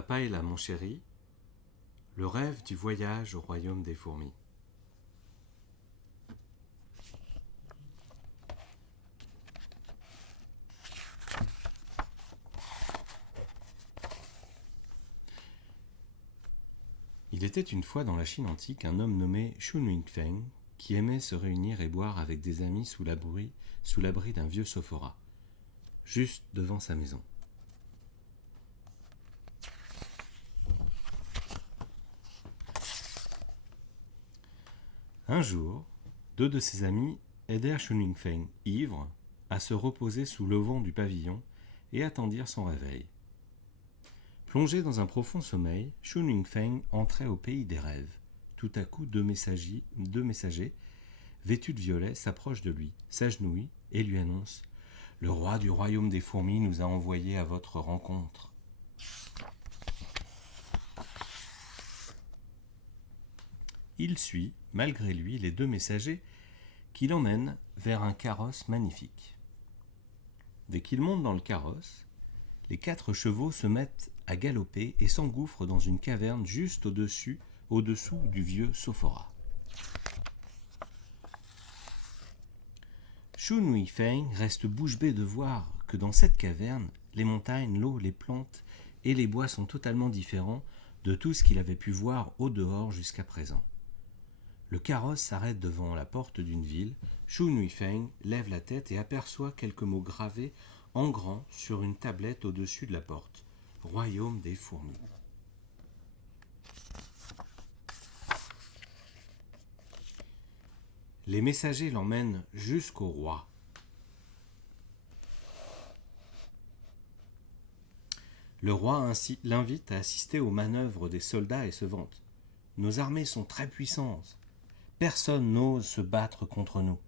Papaïla, mon chéri, le rêve du voyage au royaume des fourmis. Il était une fois dans la Chine antique un homme nommé Shun Wingfeng qui aimait se réunir et boire avec des amis sous l'abri d'un vieux sophora, juste devant sa maison. Un jour, deux de ses amis aidèrent Shun Wingfeng, ivre, à se reposer sous l'auvent du pavillon et attendirent son réveil. Plongé dans un profond sommeil, Shun Wingfeng entrait au pays des rêves. Tout à coup, deux messagers, vêtus de violet, s'approchent de lui, s'agenouillent et lui annoncent « Le roi du royaume des fourmis nous a envoyés à votre rencontre. » Il suit, malgré lui, les deux messagers qui l'emmènent vers un carrosse magnifique. Dès qu'il monte dans le carrosse, les 4 chevaux se mettent à galoper et s'engouffrent dans une caverne juste au-dessous du vieux sophora. Shun Wingfeng reste bouche bée de voir que dans cette caverne, les montagnes, l'eau, les plantes et les bois sont totalement différents de tout ce qu'il avait pu voir au dehors jusqu'à présent. Le carrosse s'arrête devant la porte d'une ville. Shun Wingfeng lève la tête et aperçoit quelques mots gravés en grand sur une tablette au-dessus de la porte. Royaume des fourmis. Les messagers l'emmènent jusqu'au roi. Le roi l'invite à assister aux manœuvres des soldats et se vante. Nos armées sont très puissantes. Personne n'ose se battre contre nous.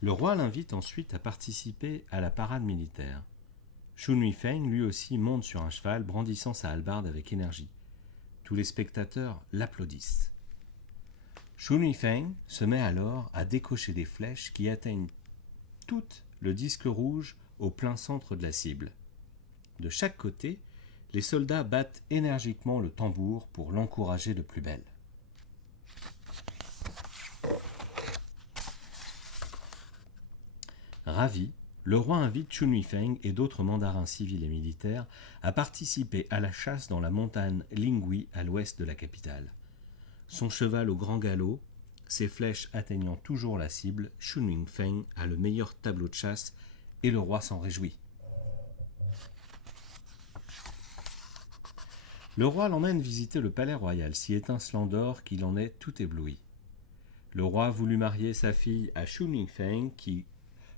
Le roi l'invite ensuite à participer à la parade militaire. Shun Wingfeng, lui aussi, monte sur un cheval, brandissant sa hallebarde avec énergie. Tous les spectateurs l'applaudissent. Shun Wingfeng se met alors à décocher des flèches qui atteignent toutes le disque rouge au plein centre de la cible. De chaque côté, les soldats battent énergiquement le tambour pour l'encourager de plus belle. Ravi, le roi invite Shun Wingfeng et d'autres mandarins civils et militaires à participer à la chasse dans la montagne Lingui à l'ouest de la capitale. Son cheval au grand galop, ses flèches atteignant toujours la cible, Shun Wingfeng a le meilleur tableau de chasse et le roi s'en réjouit. Le roi l'emmène visiter le palais royal, si étincelant d'or qu'il en est tout ébloui. Le roi voulut marier sa fille à Shun Wingfeng qui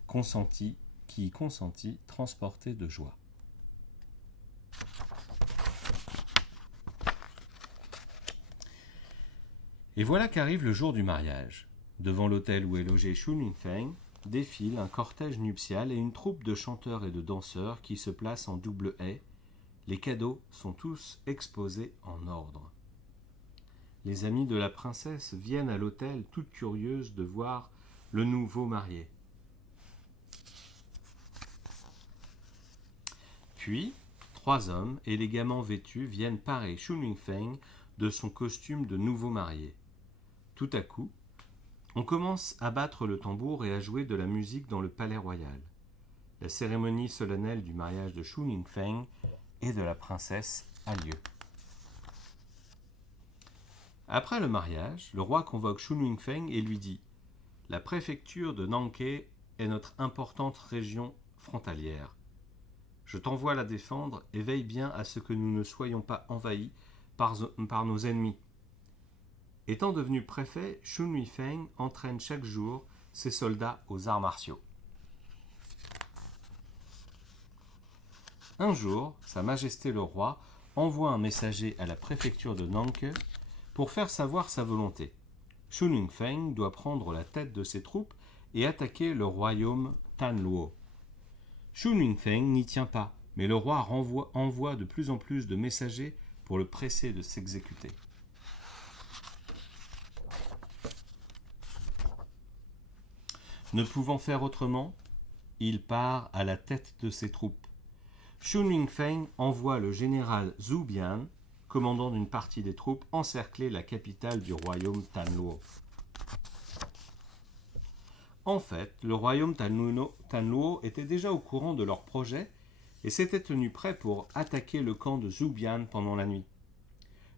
consentit, transporté de joie. Et voilà qu'arrive le jour du mariage. Devant l'hôtel où est logé Shun Wingfeng, défile un cortège nuptial et une troupe de chanteurs et de danseurs qui se placent en double haie. Les cadeaux sont tous exposés en ordre. Les amies de la princesse viennent à l'hôtel toutes curieuses de voir le nouveau marié. Puis, 3 hommes élégamment vêtus viennent parer Shun Wingfeng de son costume de nouveau marié. Tout à coup, on commence à battre le tambour et à jouer de la musique dans le palais royal. La cérémonie solennelle du mariage de Shun Wingfeng et de la princesse a lieu. Après le mariage, le roi convoque Shun Wingfeng et lui dit « La préfecture de Nanke est notre importante région frontalière. Je t'envoie la défendre et veille bien à ce que nous ne soyons pas envahis par nos ennemis. » Étant devenu préfet, Shun Wingfeng entraîne chaque jour ses soldats aux arts martiaux. Un jour, Sa Majesté le roi envoie un messager à la préfecture de Nanke pour faire savoir sa volonté. Shun Wingfeng doit prendre la tête de ses troupes et attaquer le royaume Tanluo. Shun Wingfeng n'y tient pas, mais le roi envoie de plus en plus de messagers pour le presser de s'exécuter. Ne pouvant faire autrement, il part à la tête de ses troupes. Xu Mingfeng envoie le général Zhu Bian, commandant d'une partie des troupes, encercler la capitale du royaume Tanluo. En fait, le royaume Tanluo était déjà au courant de leur projet et s'était tenu prêt pour attaquer le camp de Zhu Bian pendant la nuit.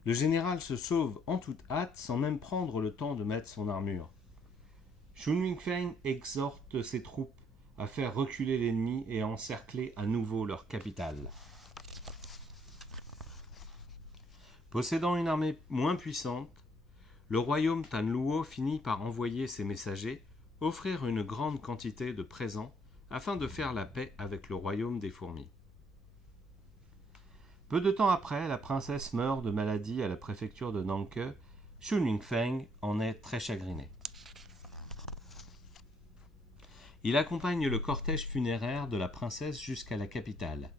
Le général se sauve en toute hâte sans même prendre le temps de mettre son armure. Xu Mingfeng exhorte ses troupes à faire reculer l'ennemi et à encercler à nouveau leur capitale. Possédant une armée moins puissante, le royaume Tanluo finit par envoyer ses messagers offrir une grande quantité de présents afin de faire la paix avec le royaume des fourmis. Peu de temps après, la princesse meurt de maladie à la préfecture de Nanke. Xu Mingfeng en est très chagriné. Il accompagne le cortège funéraire de la princesse jusqu'à la capitale.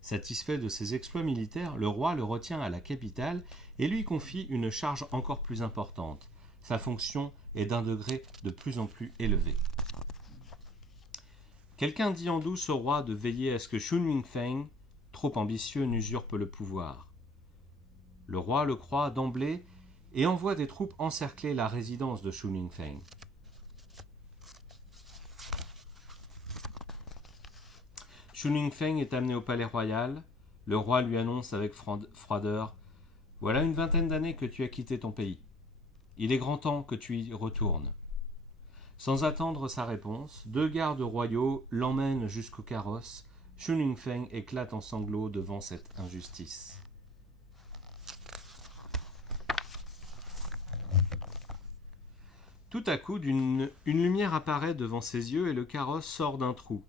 Satisfait de ses exploits militaires, le roi le retient à la capitale et lui confie une charge encore plus importante. Sa fonction est d'un degré de plus en plus élevé. Quelqu'un dit en douce au roi de veiller à ce que Xu Mingfeng, trop ambitieux, n'usurpe le pouvoir. Le roi le croit d'emblée et envoie des troupes encercler la résidence de Xu Mingfeng. Xu Mingfeng est amené au palais royal. Le roi lui annonce avec froideur « Voilà une vingtaine d'années que tu as quitté ton pays. Il est grand temps que tu y retournes. » Sans attendre sa réponse, 2 gardes royaux l'emmènent jusqu'au carrosse. Xu Mingfeng éclate en sanglots devant cette injustice. Tout à coup, une lumière apparaît devant ses yeux et le carrosse sort d'un trou.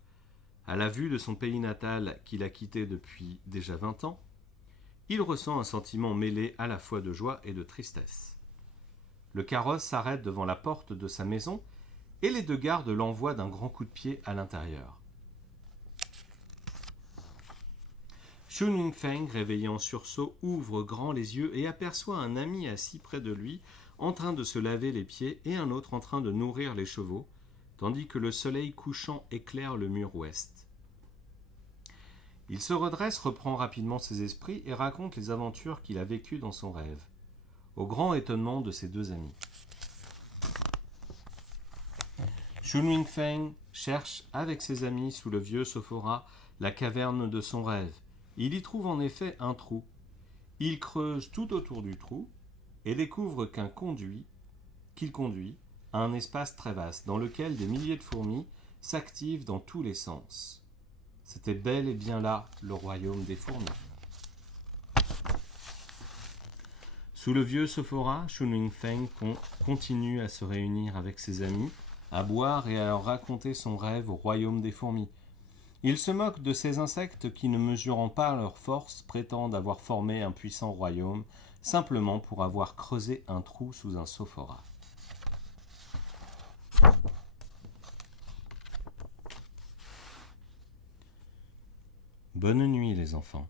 À la vue de son pays natal qu'il a quitté depuis déjà 20 ans, il ressent un sentiment mêlé à la fois de joie et de tristesse. Le carrosse s'arrête devant la porte de sa maison et les 2 gardes l'envoient d'un grand coup de pied à l'intérieur. Xu Mingfeng, réveillé en sursaut, ouvre grand les yeux et aperçoit un ami assis près de lui, en train de se laver les pieds et un autre en train de nourrir les chevaux, tandis que le soleil couchant éclaire le mur ouest. Il se redresse, reprend rapidement ses esprits et raconte les aventures qu'il a vécues dans son rêve, au grand étonnement de ses 2 amis. Xu Mingfeng cherche avec ses amis sous le vieux sophora la caverne de son rêve. Il y trouve en effet un trou. Il creuse tout autour du trou et découvre qu'il conduit à un espace très vaste dans lequel des milliers de fourmis s'activent dans tous les sens. C'était bel et bien là le royaume des fourmis. Sous le vieux sophora, Xu Mingfeng continue à se réunir avec ses amis, à boire et à leur raconter son rêve au royaume des fourmis. Il se moque de ces insectes qui, ne mesurant pas leur force, prétendent avoir formé un puissant royaume, simplement pour avoir creusé un trou sous un sophora. Bonne nuit les enfants.